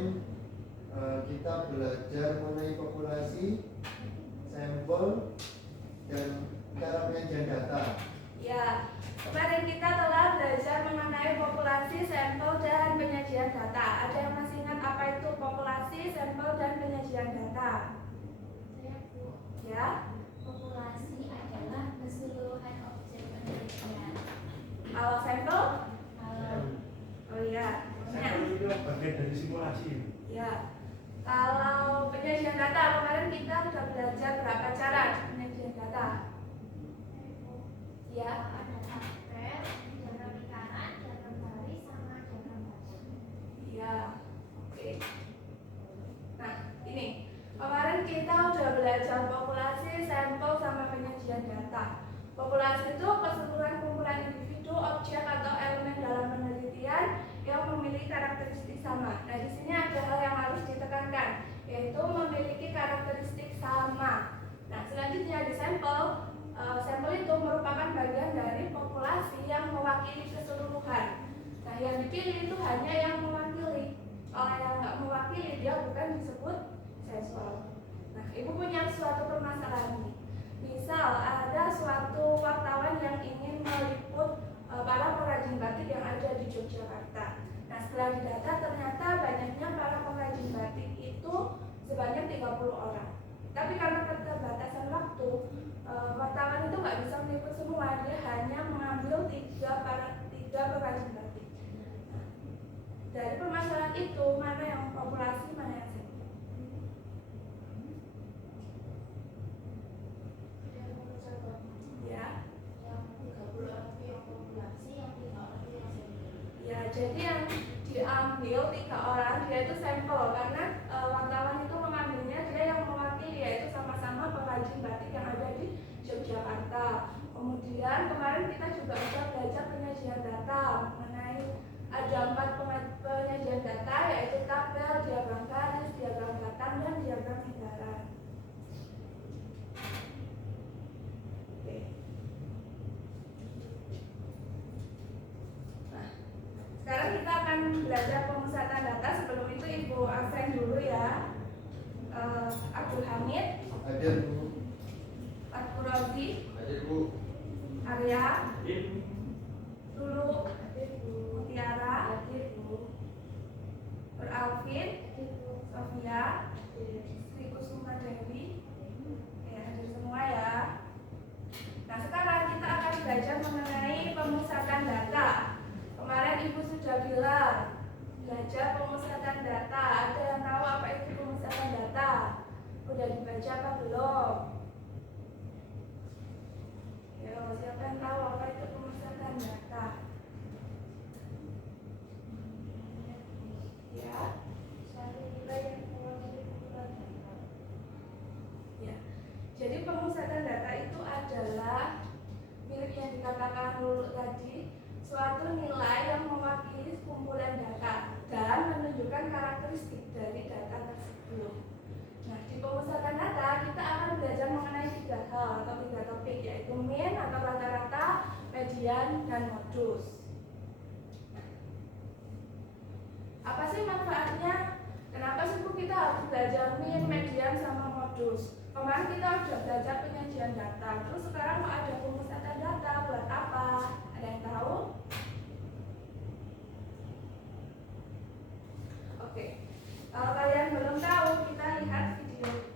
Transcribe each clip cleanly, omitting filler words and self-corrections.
kemarin kita belajar mengenai populasi, sampel, dan cara penyajian data. Ya, kemarin kita telah belajar mengenai populasi, sampel, dan penyajian data. Ada yang masih ingat apa itu populasi, sampel, dan penyajian data? Ya. Populasi adalah keseluruhan objek penelitian. Kalau sampel? Oh iya. Sampel itu bagian dari simulasi. Ya. Kalau penyajian data, kemarin kita sudah belajar berapa cara penyajian data? Ya. Ada tabel, diagram lingkaran, diagram garis, sama diagram batas. Ya. Oke. Nah, ini. Kemarin kita sudah belajar populasi, sampel, sama penyajian data. Populasi itu keseluruhan kumpulan individu, objek atau elemen dalam penelitian yang memiliki karakteristik sama. Nah, di sini ada hal yang harus ditekankan, yaitu memiliki karakteristik sama. Nah, selanjutnya di sampel, sampel itu merupakan bagian dari populasi yang mewakili keseluruhan. Nah, yang dipilih itu hanya yang mewakili. Kalau yang nggak mewakili, dia bukan disebut sampel. Nah, ibu punya suatu permasalahan nih. Misal ada suatu wartawan yang ingin meliput para pengrajin batik yang ada di Yogyakarta. Nah, setelah didata ternyata banyaknya para pengrajin batik itu sebanyak 30 orang. Tapi karena keterbatasan waktu, wartawan itu nggak bisa meliput semua. Dia hanya mengambil tiga pengrajin batik. Nah, dari permasalahan itu, mana yang populasi, mana yang sampel? Ya. Yang 30 orang itu yang populasi, yang 3 orang itu yang sampel. Ya, jadi yang diambil 3 orang dia itu sampel karena wartawan itu mengambilnya dia yang mewakili, yaitu sama-sama pengrajin batik yang ada di Yogyakarta. Kemudian kemarin kita juga sudah belajar penyajian data mengenai ada 4 penyajian data, yaitu tabel, diagram garis, diagram batang, dan diagram lingkaran. Oke. Nah, sekarang kita akan belajar pemusatan data. Sebelum itu Ibu absen dulu ya. Abdul Hamid, Hadir Bu. Pak Rozi, Hadir Bu. Arya, Lulu, Mutiara, Alvin, Sofia, Sri Kusuma Dewi, ya, hadir semua ya. Nah, sekarang kita akan belajar mengenai pemusatan data. Kemarin Ibu sudah bilang belajar pemusatan data. Ada yang tahu apa itu pemusatan data? Udah dibaca apa belum? Ya, siapa yang tahu apa itu pemusatan data? Ya, cari nilai yang mewakili kumpulan data. Ya, jadi pemusatan data itu adalah mirip yang dikatakan Lulu tadi, suatu nilai yang mewakili kumpulan data dan menunjukkan karakteristik dari data tersebut. Nah, di pemusatan data kita akan belajar mengenai 3 hal atau 3 topik, yaitu mean atau rata-rata, median, dan modus. Apa sih manfaatnya? Kenapa sih Bu kita harus belajar mean, median, sama modus? Kemarin kita sudah belajar penyajian data, terus sekarang mau ada pemusatan data, buat apa? Ada yang tahu? Oke, kalau kalian belum tahu, kita lihat video.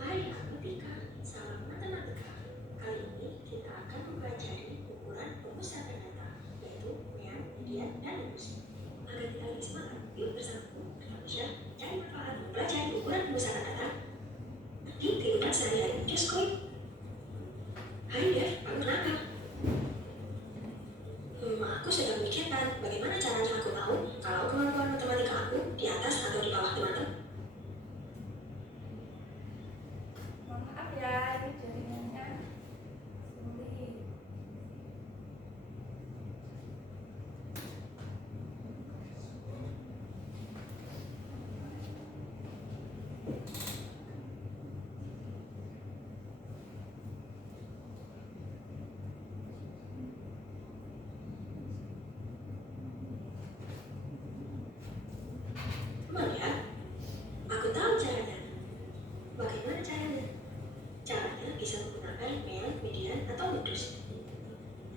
Hai Anak Tika, salam matematika. Kali ini kita akan mempelajari ukuran pemusatan data, yaitu mean, median, dan modus. Agar kita lebih semangat, yuk bersamaku, Indonesia, cari manfaat mempelajari ukuran pemusatan data di kehidupan sehari-hari. Just go. Hai Dev, kamu kenapa? Aku sedang memikirkan bagaimana caranya aku tahu tahu kalau kemampuan matematika aku di atas atau di bawah teman-teman? Mohon maaf ya, ini jaringannya sulit. Teman ya, aku tahu caranya. Bagaimana caranya? Caranya bisa menggunakan mean, median, atau modus.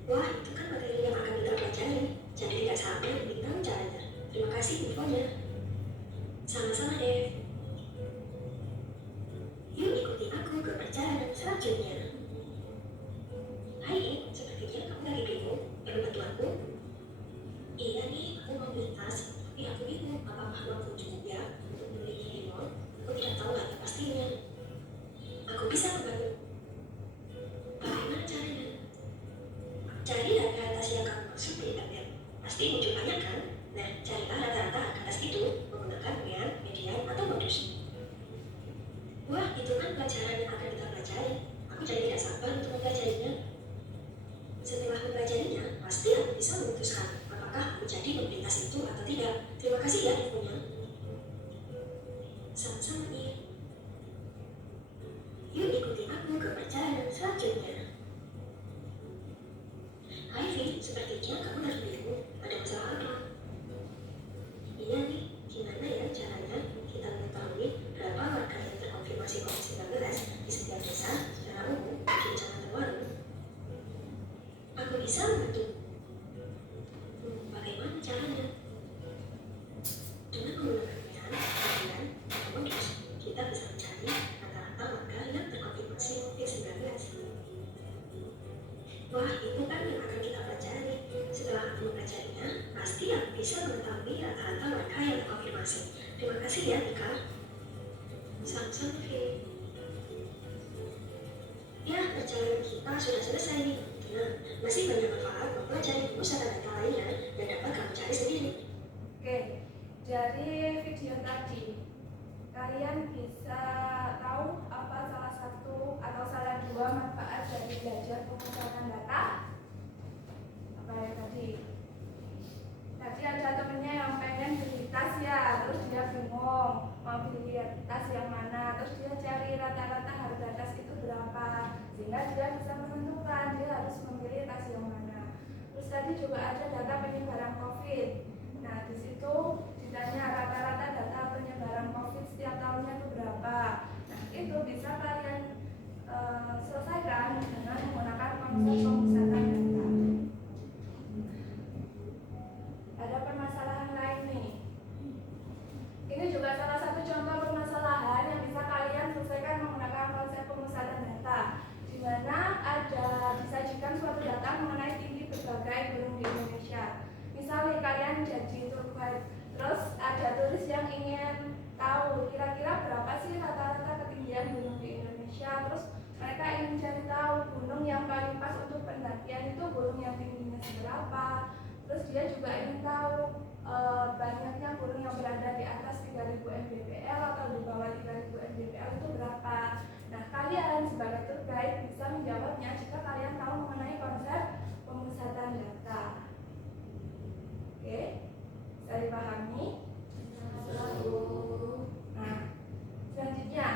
Wah, itu kan materi yang akan kita pelajari, jadi tidak sabar ingin tahu caranya. Terima kasih infonya. Sama-sama deh. Yuk ikuti aku ke perjalanan selanjutnya. Hai, sepertinya kamu lagi bingung. Perlu bantuanku? Iya nih, aku mau beli tas, tapi aku bingung apakah mampu cukup ya untuk membelinya di mall. Aku tidak tahu lagi pastinya. Aku bisa membantu. Bagaimana caranya? Cari harga tas yang kamu maksud di internet. Pasti muncul banyak kan? Nah, carilah rata-rata harga tas itu menggunakan mean, median, atau modus. Wah, itu kan pelajaran yang akan kita pelajari. Aku jadi tidak sabar untuk mempelajarinya. Setelah mempelajarinya, pasti aku bisa memutuskan apakah aku jadi membeli tas itu atau tidak. Terima kasih ya infonya. Sama-sama nih. Yuk ikuti aku ke perjalanan selanjutnya. Hai Vi, sepertinya kamu lagi bingung. Ada masalah apa? Iya nih, gimana ya caranya kita mengetahui berapa warga yang terkonfirmasi COVID-19 di setiap desa secara umum di Kecamatan Terwaru? Aku bisa membantu. Bagaimana caranya? Dengan menggunakan mean, median, atau modus, kita bisa mencari rata-rata warga yang terkonfirmasi COVID-19. Wah, itu kan yang akan kita pelajari. Setelah aku mempelajarinya, pasti aku bisa mengetahui rata-rata warga yang terkonfirmasi. Terima kasih ya, Nika. Sama-sama, Vi. Ya, perjalanan kita sudah selesai nih. Tenang, masih banyak manfaat mempelajari pemusatan data lainnya yang dapat kamu cari sendiri. Oke, dari video tadi kalian bisa tahu apa salah satu atau salah dua manfaat dari belajar pemusatan data? Apa yang tadi? Tadi ada temennya yang pengen beli tas ya, terus dia bingung mau beli tas yang mana, terus dia cari rata-rata harga tas itu berapa, sehingga dia bisa menentukan dia harus memilih tas yang mana. Terus tadi juga ada data penyebaran COVID. Nah, di situ ditanya rata-rata data penyebaran COVID setiap tahunnya itu berapa. Nah, itu bisa kalian selesaikan dengan menggunakan konsep pemusatan data. Ada permasalahan lain nih. Ini juga salah satu contoh permasalahan yang bisa kalian selesaikan menggunakan konsep pemusatan data, di mana ada disajikan suatu data mengenai tinggi berbagai gunung di Indonesia. Misalnya kalian jadi tour guide, terus ada turis yang ingin tahu kira-kira berapa sih rata-rata ketinggian gunung di Indonesia. Terus mereka ingin cari tahu gunung yang paling pas untuk pendakian itu gunung yang tingginya seberapa. Terus dia juga ingin tahu banyaknya gunung yang berada di atas 3000 mdpl atau di bawah 3000 mdpl itu berapa. Nah, kalian sebagai tour guide bisa menjawabnya jika kalian tahu mengenai konsep pemusatan data. Oke, bisa dipahami? Nah, selanjutnya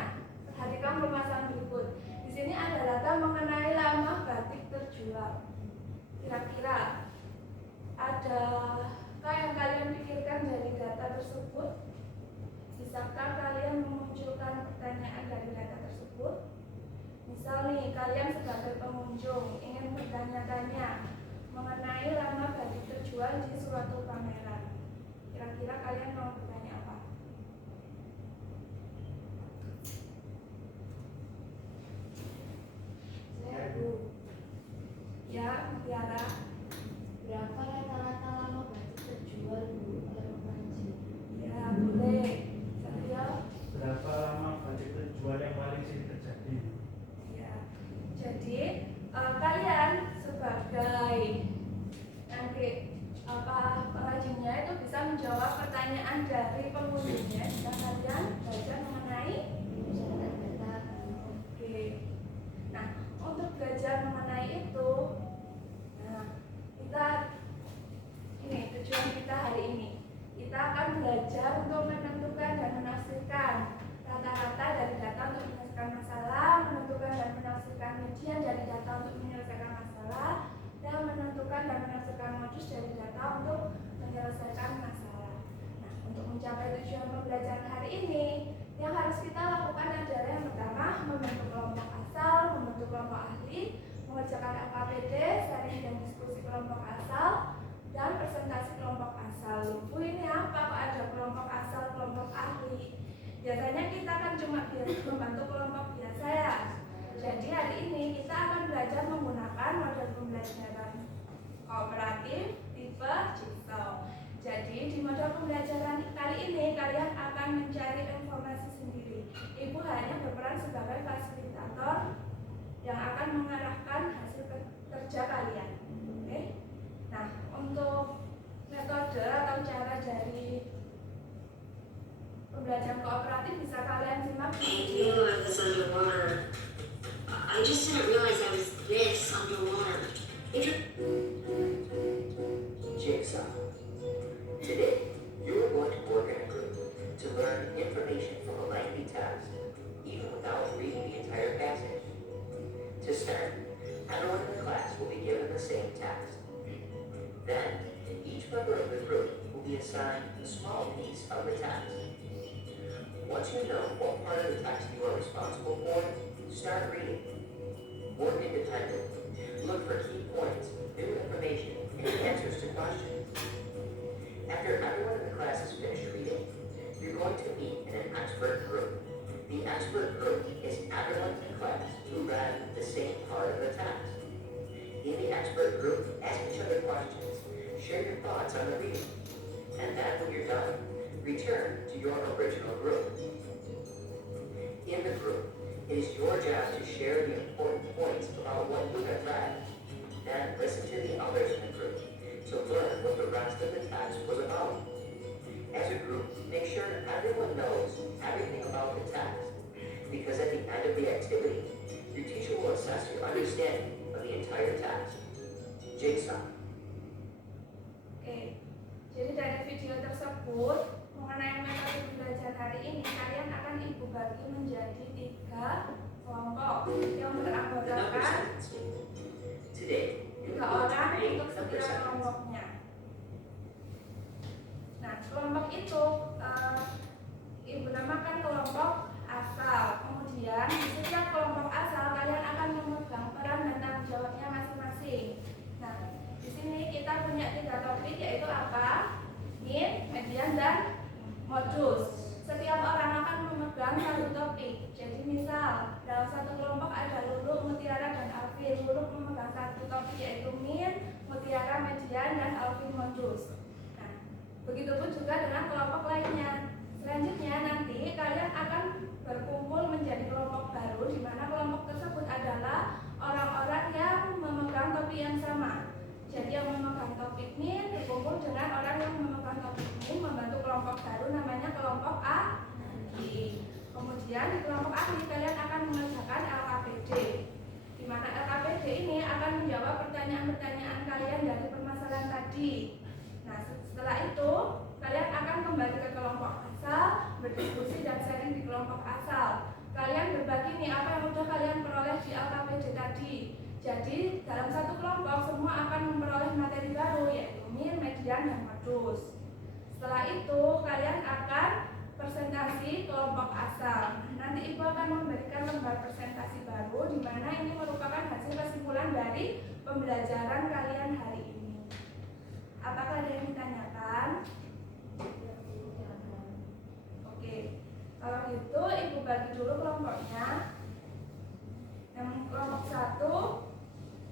perhatikan permasalahan berikut. Di sini ada data mengenai lama batik terjual. Kira-kira adakah yang kalian pikirkan dari data tersebut? Bisakah kalian memunculkan pertanyaan dari data tersebut? Misal nih, kalian sebagai pengunjung ingin bertanya-tanya mengenai lama batik terjual di suatu pameran. Kira-kira kalian mau bertanya apa? Saya Bu, Ya, Tiara. berapa rata-rata lama batik terjual Bu oleh Panji? Ya, boleh. Satrio. Berapa lama batik terjual yang paling sering terjadi? Ya. Jadi kalian sebagai nanti pengrajinnya itu bisa pertanyaan dari pengunjungnya jika kalian belajar mengenai Pembicaraan data. Oke. Nah, untuk belajar mengenai itu, nah, ini tujuan kita hari ini. Kita akan belajar untuk menentukan dan menafsirkan rata-rata dari data untuk menyelesaikan masalah, menentukan dan menafsirkan median dari data untuk menyelesaikan masalah, dan menentukan dan menafsirkan modus dari data untuk menyelesaikan masalah. Nah, untuk mencapai tujuan pembelajaran hari ini, yang harus kita lakukan adalah yang pertama, membentuk kelompok asal, membentuk kelompok ahli, mengerjakan LKPD, sharing dan diskusi kelompok asal, dan presentasi kelompok asal. Bu, ini apa kok ada kelompok asal, kelompok ahli? Biasanya kita kan cuma membantu kelompok biasa ya. Jadi hari ini kita akan belajar menggunakan model pembelajaran kooperatif tipe Jigsaw. Jadi di model pembelajaran kali ini kalian akan mencari informasi sendiri. Ibu hanya berperan sebagai fasilitator yang akan mengarahkan hasil kerja kalian. Oke? Nah, untuk metode atau cara dari pembelajaran kooperatif bisa kalian simak di I video. knew I was underwater. I just didn't realize I was this underwater. Jigsaw. Today, you're going to work in a group to learn information from a lengthy text, even without reading the entire passage. To start, everyone in the class will be given the same text. Then, each member of the group will be assigned a small piece of the text. Once you know what part of the text you are responsible for, start reading. Work independently. Look for key points, new information, and answers to questions. After everyone in the class has finished reading, you're going to meet in an expert group. The expert group is everyone in the class who read the same part of the text. In the expert group, ask each other questions, share your thoughts on the reading, and then when you're done, return to your original group. In the group, it is your job to share the important points about what you have read. Then listen to the others in the group to learn what the rest of the text was about. As a group, make sure everyone knows everything about the text, because at the end of the activity, your teacher will assess your understanding of the entire text. Jigsaw. Oke, jadi dari video tersebut mengenai metode belajar hari ini kalian akan ibu bagi menjadi 3 kelompok yang The number beranggotakan sentence. Today, 3 you're going to orang create untuk number setiap sentence. kelompoknya. Nah, kelompok itu ibu namakan kelompok asal. Kemudian di setiap kelompok asal kalian akan memegang peran dan tanggung jawabnya masing-masing. Nah, di sini kita punya 3 topik, yaitu apa? Min, median, dan modus. Setiap orang akan memegang 1 topik. Jadi misal dalam satu kelompok ada Lulu, Mutiara, dan Alvin. Lulu memegang 1 topik yaitu min, Mutiara, median, dan Alvin modus. Nah, begitupun juga dengan kelompok lainnya. Selanjutnya nanti kalian akan berkumpul menjadi kelompok baru, di mana kelompok tersebut adalah orang-orang yang memegang topik yang sama. Jadi yang memegang topik min berkumpul dengan orang yang memegang topik min, membentuk kelompok baru namanya kelompok ahli. Kemudian di kelompok ahli kalian akan mengerjakan LKPD, di mana LKPD ini akan menjawab pertanyaan-pertanyaan kalian dari permasalahan tadi. Nah, setelah itu kalian akan kembali ke kelompok asal, berdiskusi dan sharing di kelompok asal. Kalian berbagi nih apa yang sudah kalian peroleh di LKPD tadi. Jadi dalam satu kelompok semua akan memperoleh materi baru, yaitu min, median, dan modus. Setelah itu kalian akan presentasi kelompok asal. Nanti ibu akan memberikan lembar presentasi baru, di mana ini merupakan hasil kesimpulan dari pembelajaran kalian hari ini. Apakah ada yang ditanyakan? Oke, kalau gitu ibu bagi dulu kelompoknya. Yang kelompok 1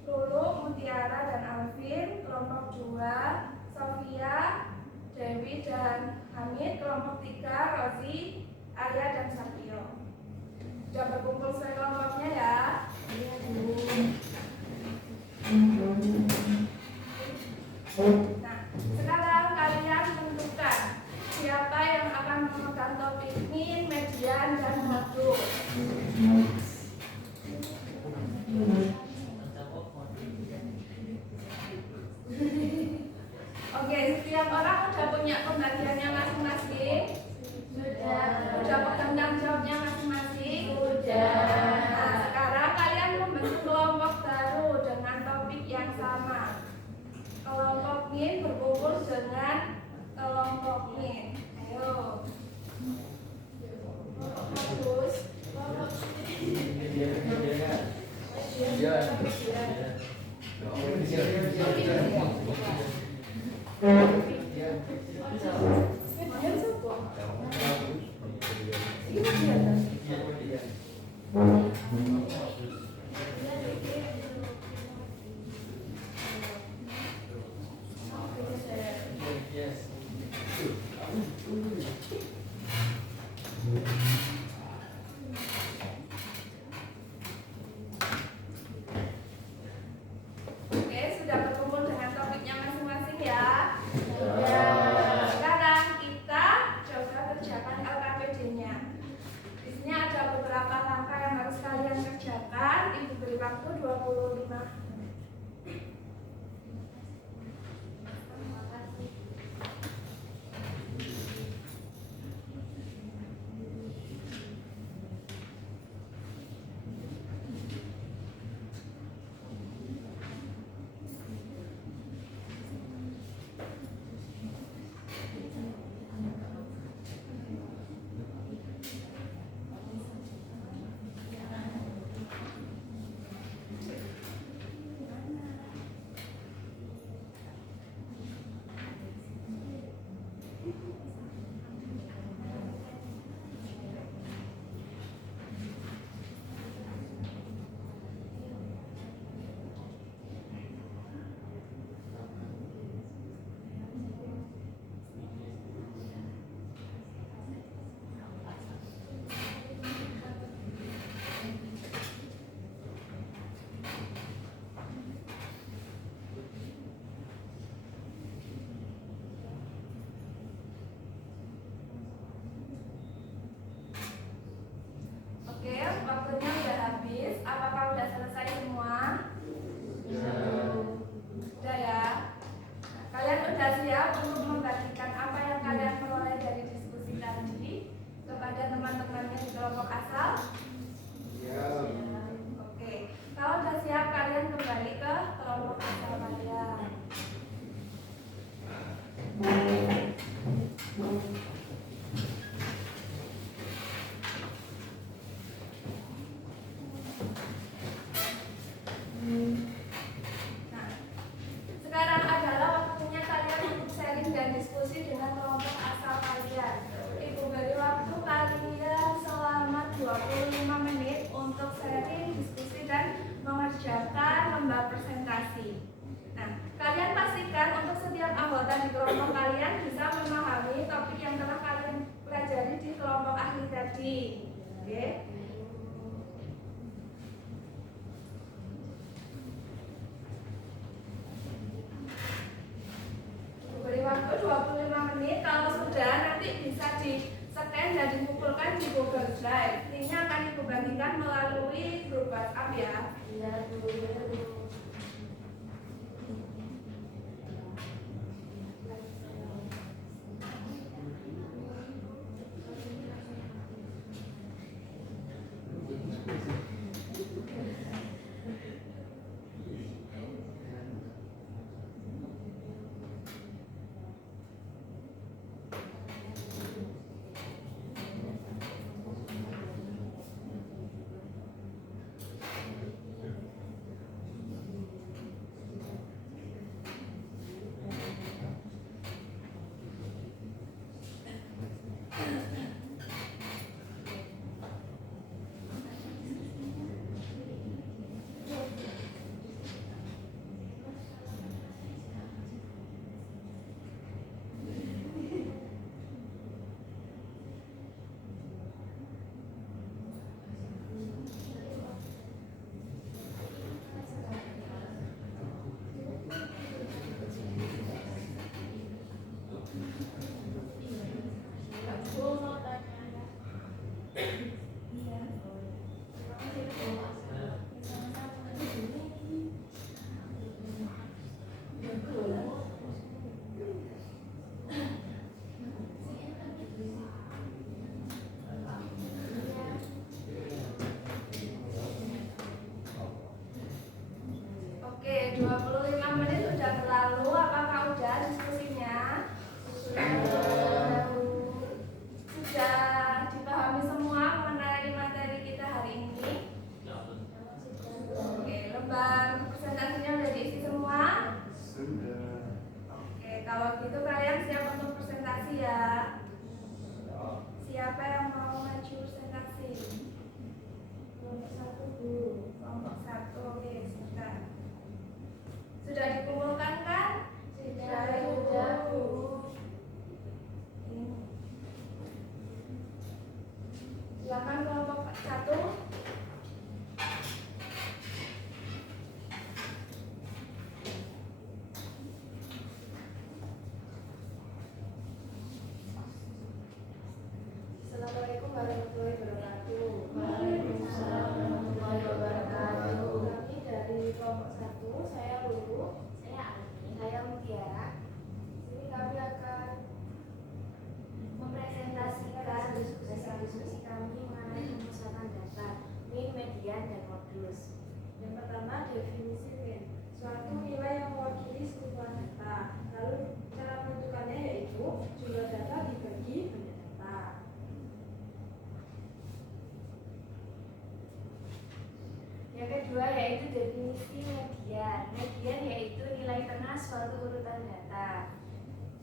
Lulu, Mutiara, dan Alvin. Kelompok 2 Sofia, Dewi, dan Hamid. Kelompok 3 Rozi, Arya, dan Sapio. Sudah berkumpul sesuai kelompoknya ya? Iya, Bu. Nah, sekarang kalian tentukan siapa orang udah punya pembagiannya masing-masing? Udah pegang tanggung jawabnya masing-masing? Nah, sekarang kalian membentuk kelompok baru dengan topik yang sama. Kelompok min berkumpul dengan kelompok min. Ayo. Bagus. Oke, sudah berkumpul dengan topiknya masing-masing ya. Sekarang kita coba kerjakan LKPD-nya. Di sini ada beberapa langkah yang harus kalian kerjakan. Ibu beri waktu 25. Oke, waktunya udah habis. Apakah udah selesai semua? Udah ya. Nah, kalian udah siap untuk membagikan apa yang kalian peroleh dari diskusi tadi kepada teman-temannya di kelompok asal? Oke, kalau udah siap kalian kembali ke kelompok asal kalian. Nah, sekarang adalah waktunya kalian untuk sharing dan diskusi dengan kelompok asal kalian. Ibu beri waktu kalian selama 25 menit untuk sharing, diskusi, dan mengerjakan lembar presentasi. Nah, kalian pastikan untuk setiap anggota di kelompok kalian bisa memahami topik yang telah kalian pelajari di kelompok ahli tadi. Oke? Beri waktu 25 menit. Kalau sudah, nanti bisa di-scan dan dikumpulkan di Google Drive. Linknya akan Ibu bagikan melalui grup WhatsApp ya. kalian siap untuk presentasi ya? Siapa yang mau maju presentasi? Kelompok 1 dulu. Kelompok 1, oke, sebentar. Sudah dikumpulkan kan? Sudah, Bu. Ini. Silakan kelompok 1. Assalamualaikum warahmatullahi wabarakatuh. Waalaikumsalam warahmatullahi wabarakatuh. Kami dari kelompok 1, saya Lulu, Saya Alfi saya Mutiara. Ini kami akan mempresentasikan diskusi kami mengenai pemusatan data, min, median, dan modus. yang pertama definisi min, suatu nilai yang mewakili sekumpulan data. Lalu cara menentukannya yaitu jumlah data dibagi banyak data. Yang kedua yaitu definisi median. Median yaitu nilai tengah suatu urutan data.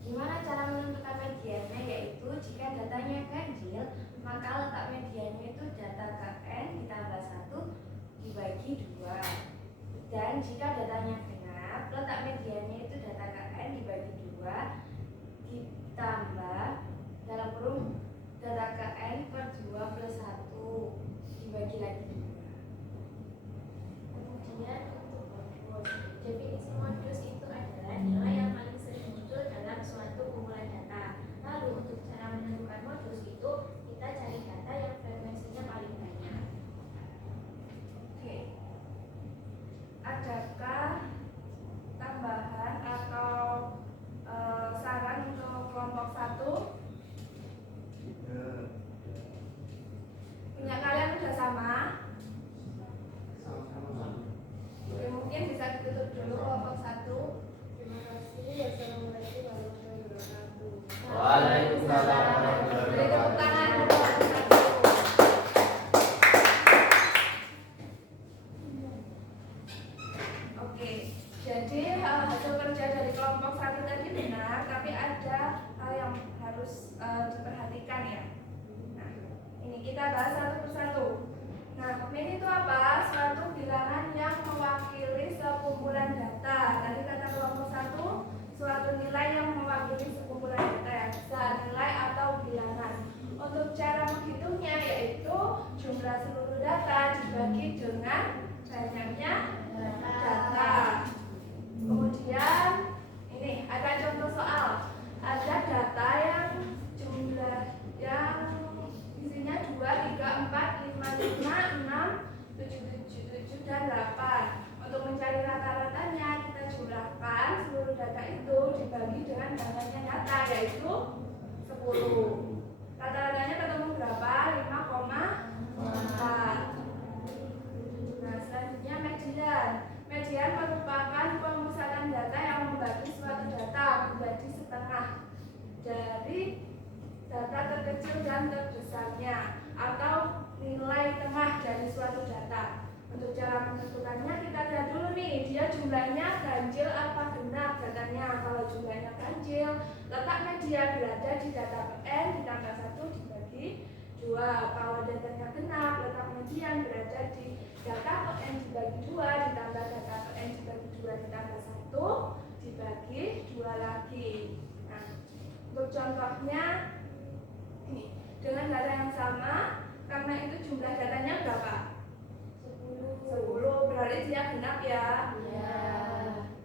Gimana cara menentukan mediannya? Yaitu jika datanya ganjil, maka letak mediannya itu data KN ditambah 1 dibagi 2. Dan jika datanya genap, letak mediannya itu data KN dibagi 2 ditambah dalam kurung data KN per 2 plus 1 dibagi lagi 2. Kemudian untuk modus, definisi modus itu adalah nilai yang paling sering muncul dalam suatu kumpulan data. Lalu untuk cara menentukan modus itu kita cari data yang frekuensinya paling banyak. Oke. Adakah tambahan atau saran untuk kelompok 1? Punya kalian udah sama? Oke, mungkin bisa ditutup dulu kelompok 1. Terima kasih. Wassalamualaikum warahmatullahi wabarakatuh. Waalaikumsalam Beri tepuk tangan untuk kelompok 1. Oke, jadi hasil kerja dari kelompok 1 tadi benar, tapi ada hal yang harus diperhatikan ya. Nah, ini kita bahas satu persatu. Nah, min itu apa? Suatu bilangan yang mewakili sekumpulan data. Tadi kata kelompok 1, suatu nilai yang mewakili sekumpulan data ya, bisa nilai atau bilangan. Untuk cara menghitungnya yaitu jumlah seluruh data dibagi dengan banyaknya data. Kemudian ini ada contoh soal. Ada data yang jumlah yang isinya 2, 3, 4, 5, 6, 7, 7, dan 8. Untuk mencari rata-ratanya kita jumlahkan seluruh data itu dibagi dengan banyaknya data yaitu 10. Rata-ratanya ketemu berapa? 5,4. Nah, selanjutnya median. Median merupakan pemusatan data yang membagi suatu data menjadi setengah dari data terkecil dan terbesarnya atau nilai tengah dari suatu data. Untuk cara menentukannya kita lihat dulu nih, dia jumlahnya ganjil apa genap datanya. Kalau jumlahnya ganjil, letak media berada di data PN ditambah 1 dibagi 2. Kalau datanya genap, letak median berada di data PN dibagi 2 ditambah data PN dibagi 2 ditambah 1 dibagi 2 lagi. Nah, untuk contohnya ini, dengan data yang sama, karena itu jumlah datanya berapa? 10, berarti dia genap ya? Iya.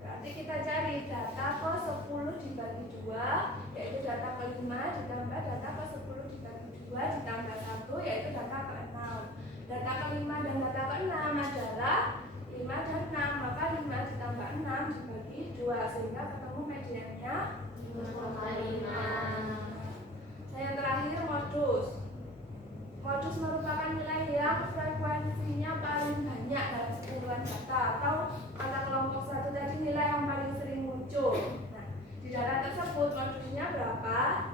Berarti kita cari data ke 10 dibagi 2, yaitu data ke 5 ditambah data ke 10 dibagi 2 ditambah 1, yaitu data ke 6. Data ke 5 dan data ke 6 adalah 5 dan 6, maka 5 ditambah 6 dibagi 2, sehingga ketemu mediannya 5,5. Nah, yang terakhir modus. Modus merupakan nilai yang frekuensinya paling banyak dalam sekumpulan data, atau kata kelompok 1 tadi nilai yang paling sering muncul. Nah, di data tersebut modusnya berapa?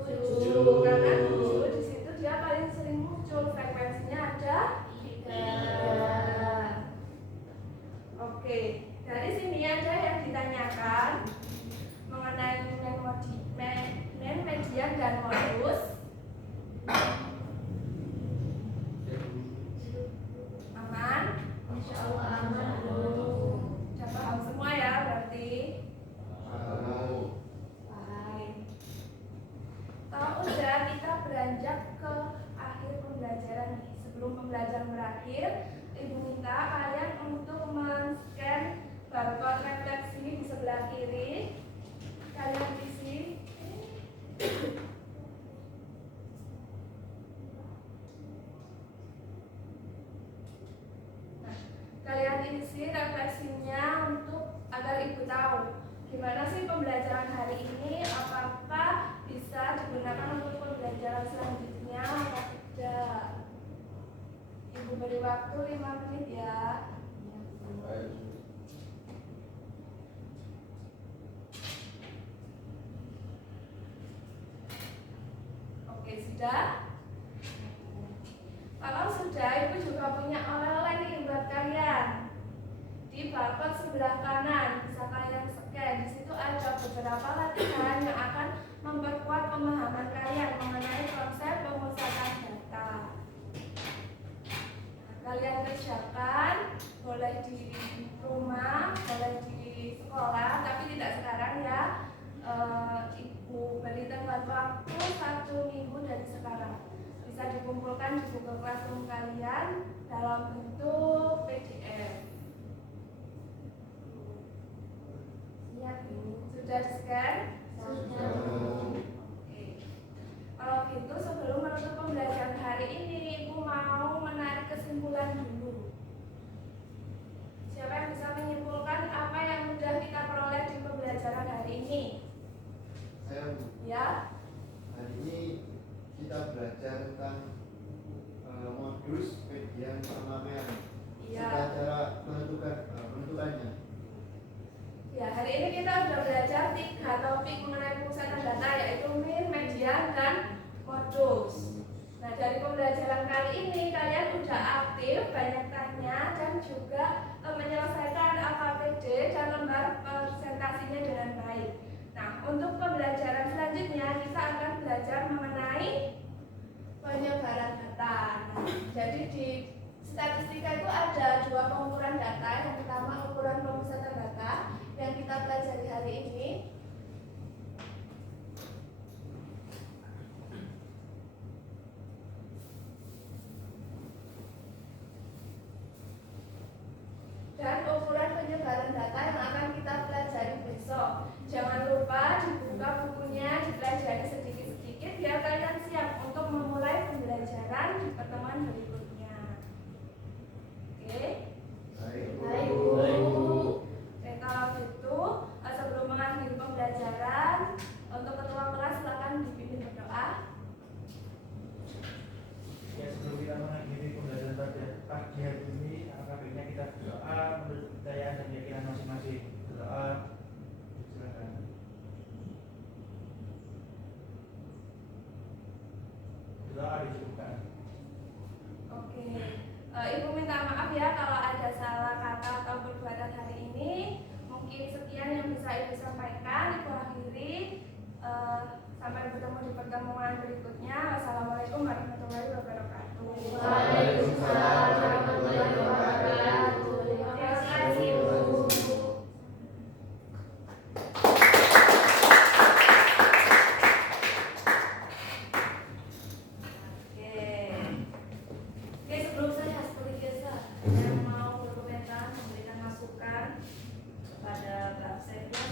7. Karena 7 di situ dia paling sering muncul, frekuensinya ada 3. Oke, dari sini aja yang ditanyakan mengenai nilai modus Udah, kita beranjak ke akhir pembelajaran nih. Sebelum pembelajaran berakhir, Ibu minta kalian untuk men-scan barcode refleksi di sebelah kiri. Kalian isi. Nah, kalian isi refleksinya untuk agar Ibu tahu gimana sih pembelajaran hari ini, apakah bisa digunakan untuk pembelajaran selanjutnya atau tidak. Ibu beri waktu 5 menit ya. Oke, sudah? Kalau sudah, Ibu juga punya oleh-oleh nih buat kalian. Di barcode sebelah kanan bisa kalian scan. Di situ ada beberapa latihan yang akan memperkuat pemahaman kalian mengenai konsep pemusatan data. Kalian kerjakan, boleh di rumah, boleh di sekolah, tapi tidak sekarang ya. Ibu beri tenggat waktu 1 minggu dari sekarang. Bisa dikumpulkan di Google Classroom kalian dalam bentuk PDF. Siap, Bu? Sudah di-scan? Sudah. Oke. Kalau gitu sebelum menutup pembelajaran hari ini, Ibu mau menarik kesimpulan dulu. Siapa yang bisa menyimpulkan apa yang sudah kita peroleh di pembelajaran hari ini? Saya, Bu. Ya? Hari ini kita belajar tentang modus median pengamen. Iya. Serta cara menentukannya. Ya, hari ini kita sudah belajar 3 topik mengenai pemusatan data, yaitu min, median, dan modus. Nah, dari pembelajaran kali ini kalian sudah aktif, banyak tanya, dan juga menyelesaikan AKPD dan lembar presentasinya dengan baik. Nah, untuk pembelajaran selanjutnya kita akan belajar mengenai penyebaran data. Nah, jadi di statistika itu ada 2 pengukuran data. Yang pertama ukuran pemusatan data yang kita pelajari hari ini. Dan ukuran penyebaran data yang akan kita pelajari besok. Jangan lupa dibuka bukunya, dipelajari sedikit-sedikit biar kalian siap untuk memulai pembelajaran di pertemuan berikutnya. Oke? Baik, Bu. Oke, kalau gitu sebelum mengakhiri pembelajaran, untuk ketua kelas silakan dipimpin berdoa. Ya, sebelum kita mengakhiri pembelajaran pada pagi hari ini, alhamdulillah kita berdoa menurut kepercayaan dan keyakinan masing-masing. Berdoa, silakan. Berdoa dicukupkan. Oke, Ibu minta maaf ya kalau ada salah kata atau perbuatan hari ini. Mungkin sekian yang bisa Ibu sampaikan. Ibu akhiri. Sampai bertemu di pertemuan berikutnya. Wassalamualaikum warahmatullahi wabarakatuh.